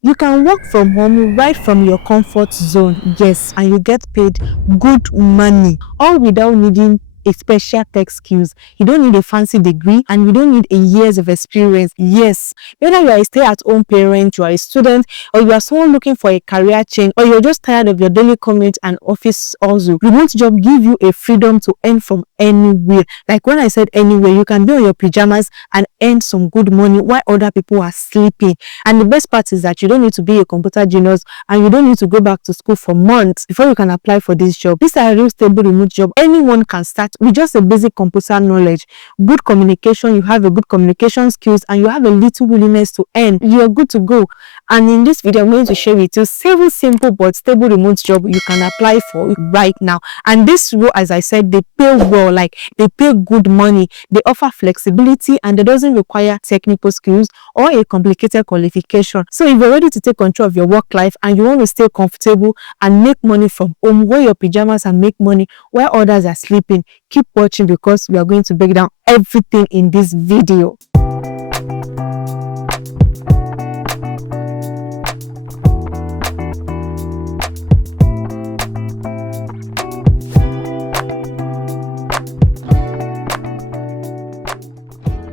You can work from home right from your comfort zone, yes, and you get paid good money, all without needing a special tech skills. You don't need a fancy degree and you don't need a years of experience. Yes, whether you are a stay-at-home parent, you are a student, or you are someone looking for a career change, or you're just tired of your daily commute and office also, remote job give you a freedom to earn from anywhere. Like when I said anywhere, you can be on your pajamas and earn some good money while other people are sleeping. And the best part is that you don't need to be a computer genius and you don't need to go back to school for months before you can apply for this job. This is a real stable remote job. Anyone can start with just a basic computer knowledge, good communication, you have a good communication skills, and you have a little willingness to earn. You are good to go. And in this video, I'm going to share with you 7 simple but stable remote job you can apply for right now. And this role, as I said, they pay well, like they pay good money. They offer flexibility and it doesn't require technical skills or a complicated qualification. So if you're ready to take control of your work life and you want to stay comfortable and make money from home, wear your pajamas and make money while others are sleeping, keep watching because we are going to break down everything in this video.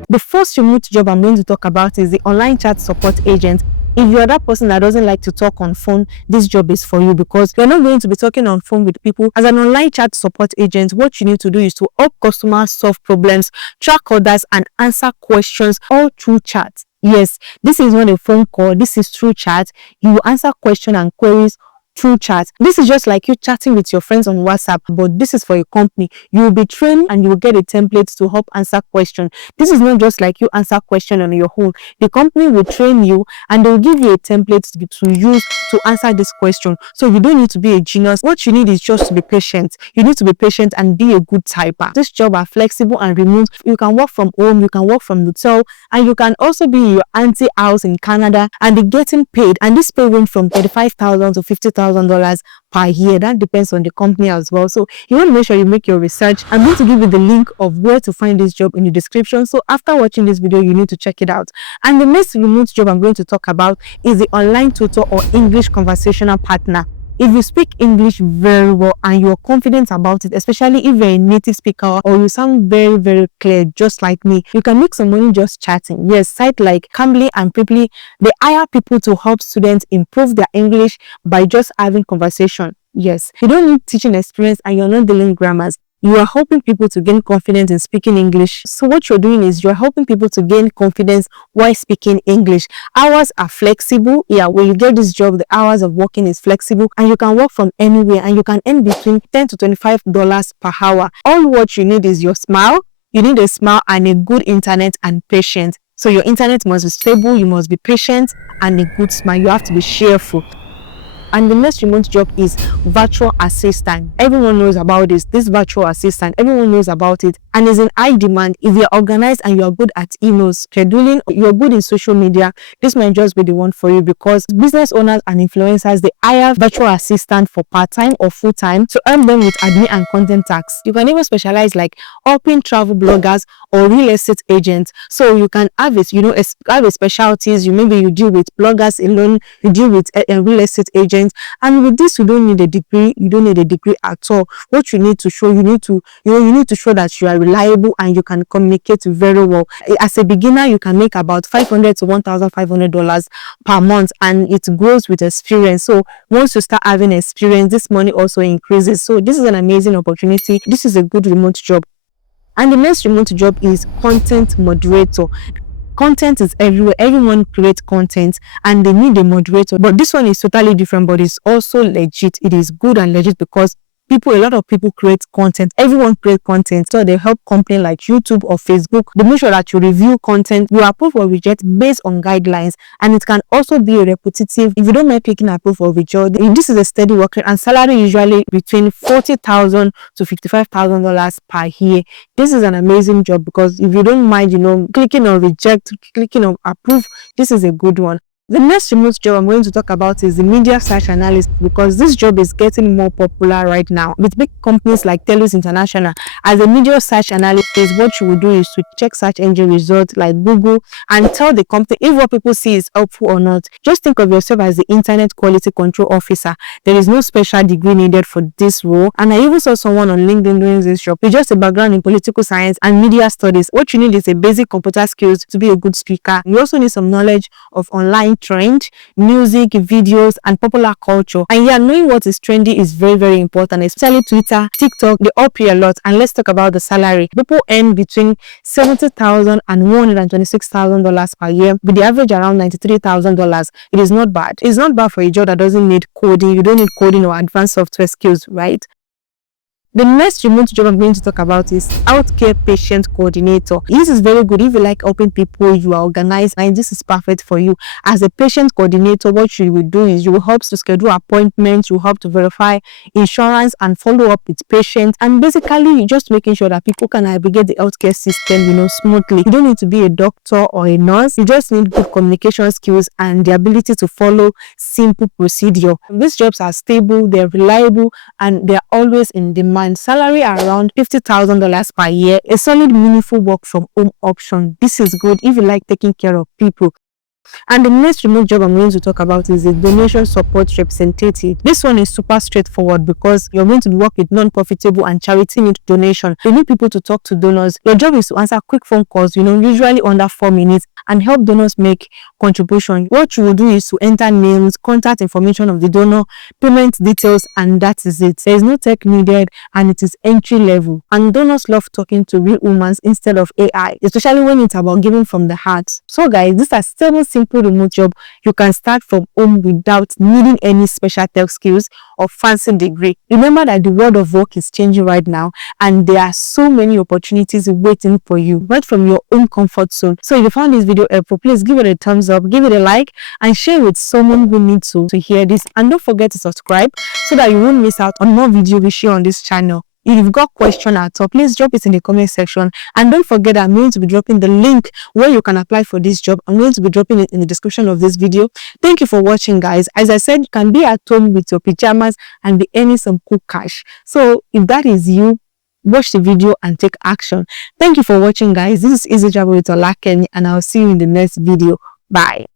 The first remote job I'm going to talk about is the online chat support agent. If you're that person that doesn't like to talk on phone, this job is for you because you're not going to be talking on phone with people. As an online chat support agent, what you need to do is to help customers solve problems, track orders, and answer questions all through chat. Yes, this is not a phone call. This is through chat. You will answer questions and queries through chat. This is just like you chatting with your friends on WhatsApp, but this is for a company. You will be trained and you will get a template to help answer questions. This is not just like you answer question on your own. The company will train you and they will give you a template to use to answer this question. So you don't need to be a genius. What you need is just to be patient. You need to be patient and be a good typer. This job are flexible and remote. You can work from home, you can work from the hotel, and you can also be in your auntie house in Canada and they're getting paid. And this pay range from $35,000 to $50,000 per year. That depends on the company as well. So you want to make sure you make your research. I'm going to give you the link of where to find this job in the description. So after watching this video, you need to check it out. And the next remote job I'm going to talk about is the online tutor or English conversational partner. If you speak English very well and you're confident about it, especially if you're a native speaker or you sound very, very clear, just like me, you can make some money just chatting. Yes, sites like Cambly and Preply, they hire people to help students improve their English by just having conversation. Yes, you don't need teaching experience and you're not dealing grammars. You are helping people to gain confidence in speaking English. So what you're doing is you're helping people to gain confidence while speaking English. Hours are flexible. Yeah, when you get this job, the hours of working is flexible and you can work from anywhere and you can earn between $10 to $25 per hour. All what you need is your smile. You need a smile and a good internet and patience. So your internet must be stable, you must be patient and a good smile. You have to be cheerful. And the next remote job is virtual assistant. Everyone knows about this virtual assistant. Everyone knows about it and is in high demand. If you're organized and you're good at emails, scheduling, you're good in social media, this might just be the one for you because business owners and influencers, they hire virtual assistant for part-time or full-time to earn them with admin and content tax. You can even specialize like helping travel bloggers or real estate agents. So you can have it, have a specialties. Maybe you deal with bloggers alone, you deal with real estate agents. And with this, you don't need a degree. You don't need a degree at all. What you need to show, you need to show that you are reliable and you can communicate very well. As a beginner, you can make about $500 to $1,500 per month, and it grows with experience. So once you start having experience, this money also increases. So this is an amazing opportunity. This is a good remote job. And the next remote job is content moderator. Content is everywhere. Everyone creates content and they need a moderator. But this one is totally different, but it's also legit. It is good and legit because a lot of people create content. Everyone creates content. So they help companies like YouTube or Facebook. They make sure that you review content, you approve or reject based on guidelines. And it can also be a repetitive. If you don't mind clicking approve or reject, this is a steady work rate and salary usually between $40,000 to $55,000 per year. This is an amazing job because if you don't mind, clicking on reject, clicking on approve, this is a good one. The next remote job I'm going to talk about is the media search analyst, because this job is getting more popular right now with big companies like TELUS International. As a media search analyst, what you will do is to check search engine results like Google and tell the company if what people see is helpful or not. Just think of yourself as the internet quality control officer. There is no special degree needed for this role, and I even saw someone on LinkedIn doing this job with just a background in political science and media studies. What you need is a basic computer skills to be a good speaker. You also need some knowledge of online trend, music, videos, and popular culture. And yeah, knowing what is trendy is very, very important, especially Twitter, TikTok. They all pay a lot. And let's talk about the salary. People earn between $70,000 and $126,000 per year, with the average around $93,000. It is not bad. It's not bad for a job that doesn't need coding. You don't need coding or advanced software skills, right? The next remote job I'm going to talk about is healthcare patient coordinator. This is very good if you like helping people, you are organized, and this is perfect for you. As a patient coordinator, what you will do is you will help to schedule appointments, you will help to verify insurance and follow up with patients, and basically you're just making sure that people can navigate the healthcare system, smoothly. You don't need to be a doctor or a nurse. You just need good communication skills and the ability to follow simple procedure. These jobs are stable, they're reliable, and they're always in demand. Salary around $50,000 per year. A solid, meaningful work from home option. This is good if you like taking care of people. And the next remote job I'm going to talk about is the donation support representative. This one is super straightforward because you're going to work with non-profitable and charity need donation. They need people to talk to donors. Your job is to answer quick phone calls, usually under 4 minutes, and help donors make contribution. What you will do is to enter names, contact information of the donor, payment details, and that is it. There is no tech needed, and it is entry level. And donors love talking to real humans instead of AI, especially when it's about giving from the heart. So guys, these are 7 simple remote job you can start from home without needing any special tech skills or fancy degree. Remember that the world of work is changing right now, and there are so many opportunities waiting for you right from your own comfort zone. So if you found this video helpful, please give it a thumbs up, give it a like, and share with someone who needs to hear this. And don't forget to subscribe so that you won't miss out on more videos we share on this channel. If you've got question at all, please drop it in the comment section. And don't forget that I'm going to be dropping the link where you can apply for this job. I'm going to be dropping it in the description of this video. Thank you for watching, guys. As I said, you can be at home with your pajamas and be earning some cool cash. So if that is you, watch the video and take action. Thank you for watching, guys. This is Easy Travel with Olakeni, and I'll see you in the next video. Bye.